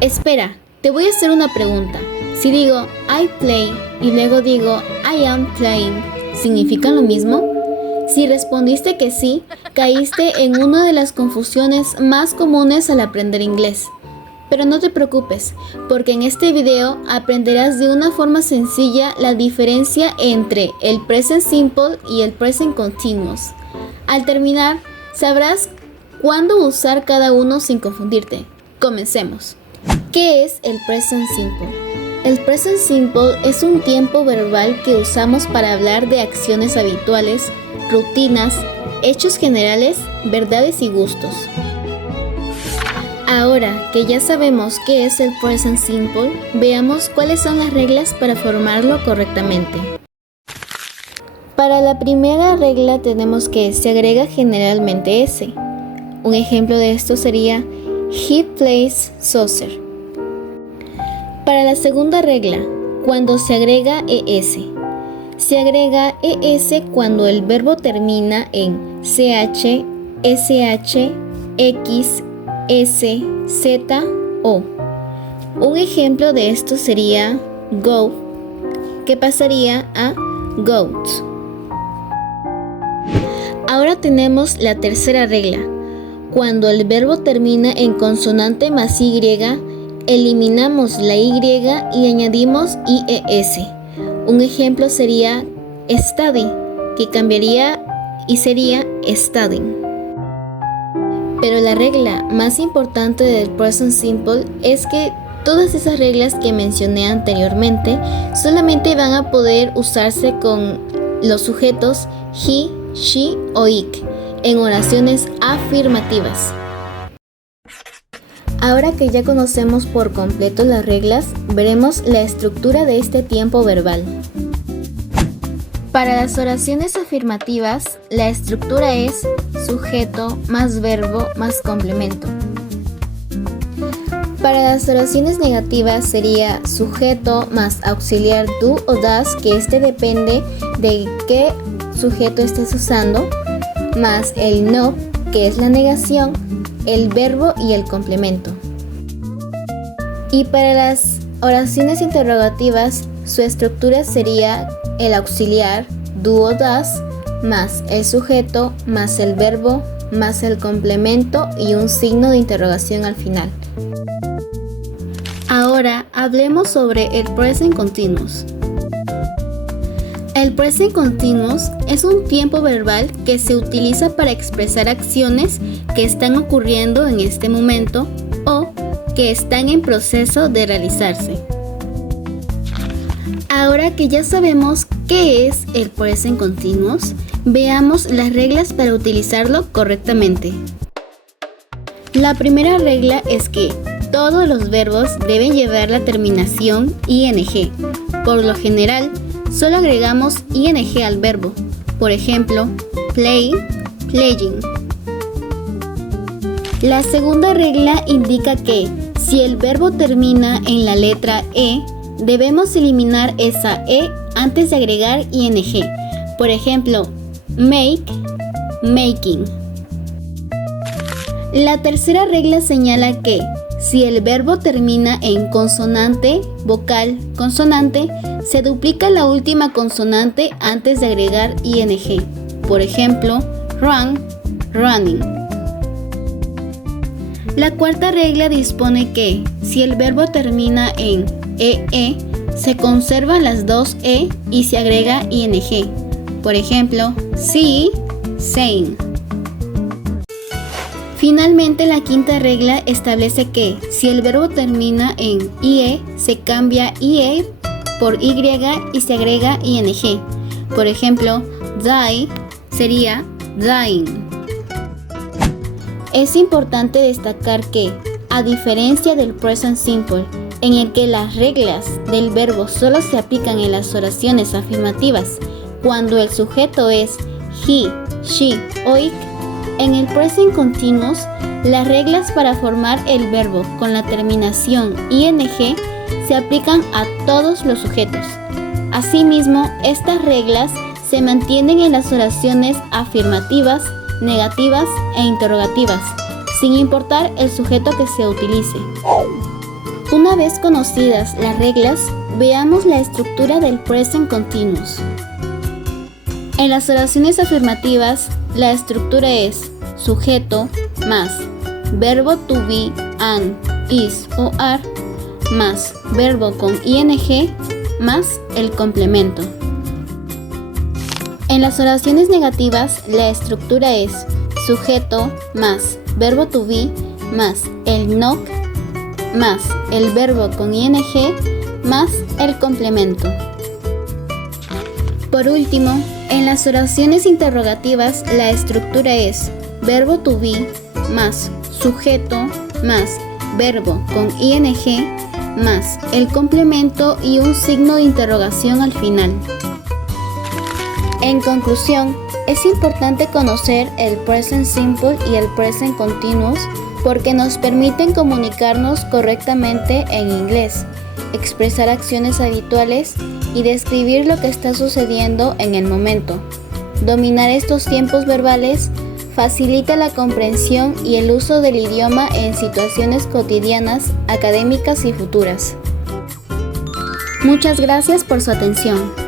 Espera, te voy a hacer una pregunta. Si digo I play y luego digo I am playing, ¿significan lo mismo? Si respondiste que sí, caíste en una de las confusiones más comunes al aprender inglés. Pero no te preocupes, porque en este video aprenderás de una forma sencilla la diferencia entre el present simple y el present continuous. Al terminar, sabrás cuándo usar cada uno sin confundirte. Comencemos. ¿Qué es el present simple? El present simple es un tiempo verbal que usamos para hablar de acciones habituales, rutinas, hechos generales, verdades y gustos. Ahora que ya sabemos qué es el present simple, veamos cuáles son las reglas para formarlo correctamente. Para la primera regla tenemos que se agrega generalmente S. Un ejemplo de esto sería He plays soccer. Para la segunda regla, cuando se agrega ES. Se agrega ES cuando el verbo termina en CH, SH, X, S, Z, O. Un ejemplo de esto sería go, que pasaría a goat. Ahora tenemos la tercera regla. Cuando el verbo termina en consonante más Y, eliminamos la Y y añadimos IES. Un ejemplo sería study, que cambiaría y sería studying. Pero la regla más importante del present simple es que todas esas reglas que mencioné anteriormente solamente van a poder usarse con los sujetos he, she o it en oraciones afirmativas. Ahora que ya conocemos por completo las reglas, veremos la estructura de este tiempo verbal. Para las oraciones afirmativas, la estructura es sujeto más verbo más complemento. Para las oraciones negativas sería sujeto más auxiliar do o das, que este depende de qué sujeto estés usando, más el no, que es la negación, el verbo y el complemento. Y para las oraciones interrogativas, su estructura sería el auxiliar do o das, más el sujeto, más el verbo, más el complemento y un signo de interrogación al final. Ahora hablemos sobre el present continuous. El present continuous es un tiempo verbal que se utiliza para expresar acciones que están ocurriendo en este momento o que están en proceso de realizarse. Ahora que ya sabemos qué es el present continuous, veamos las reglas para utilizarlo correctamente. La primera regla es que todos los verbos deben llevar la terminación ing. Por lo general, solo agregamos ing al verbo. Por ejemplo, play, playing. La segunda regla indica que si el verbo termina en la letra E, debemos eliminar esa E antes de agregar ing. Por ejemplo, make, making. La tercera regla señala que si el verbo termina en consonante, vocal, consonante, se duplica la última consonante antes de agregar ing. Por ejemplo, run, running. La cuarta regla dispone que si el verbo termina en ee, se conservan las dos e y se agrega ing. Por ejemplo, see, saying. Finalmente, la quinta regla establece que si el verbo termina en ie, se cambia ie por y y se agrega ing. Por ejemplo, die sería dying. Es importante destacar que, a diferencia del present simple, en el que las reglas del verbo solo se aplican en las oraciones afirmativas cuando el sujeto es he, she o it, en el present continuous, las reglas para formar el verbo con la terminación ing se aplican a todos los sujetos. Asimismo, estas reglas se mantienen en las oraciones afirmativas, negativas e interrogativas, sin importar el sujeto que se utilice. Una vez conocidas las reglas, veamos la estructura del present continuous. En las oraciones afirmativas, la estructura es sujeto más verbo to be, am, is o are, más verbo con ing, más el complemento. En las oraciones negativas, la estructura es sujeto más verbo to be, más el not, más el verbo con ing, más el complemento. Por último, en las oraciones interrogativas, la estructura es verbo to be más sujeto más verbo con ing más el complemento y un signo de interrogación al final. En conclusión, es importante conocer el present simple y el present continuous porque nos permiten comunicarnos correctamente en inglés, expresar acciones habituales y describir lo que está sucediendo en el momento. Dominar estos tiempos verbales facilita la comprensión y el uso del idioma en situaciones cotidianas, académicas y futuras. Muchas gracias por su atención.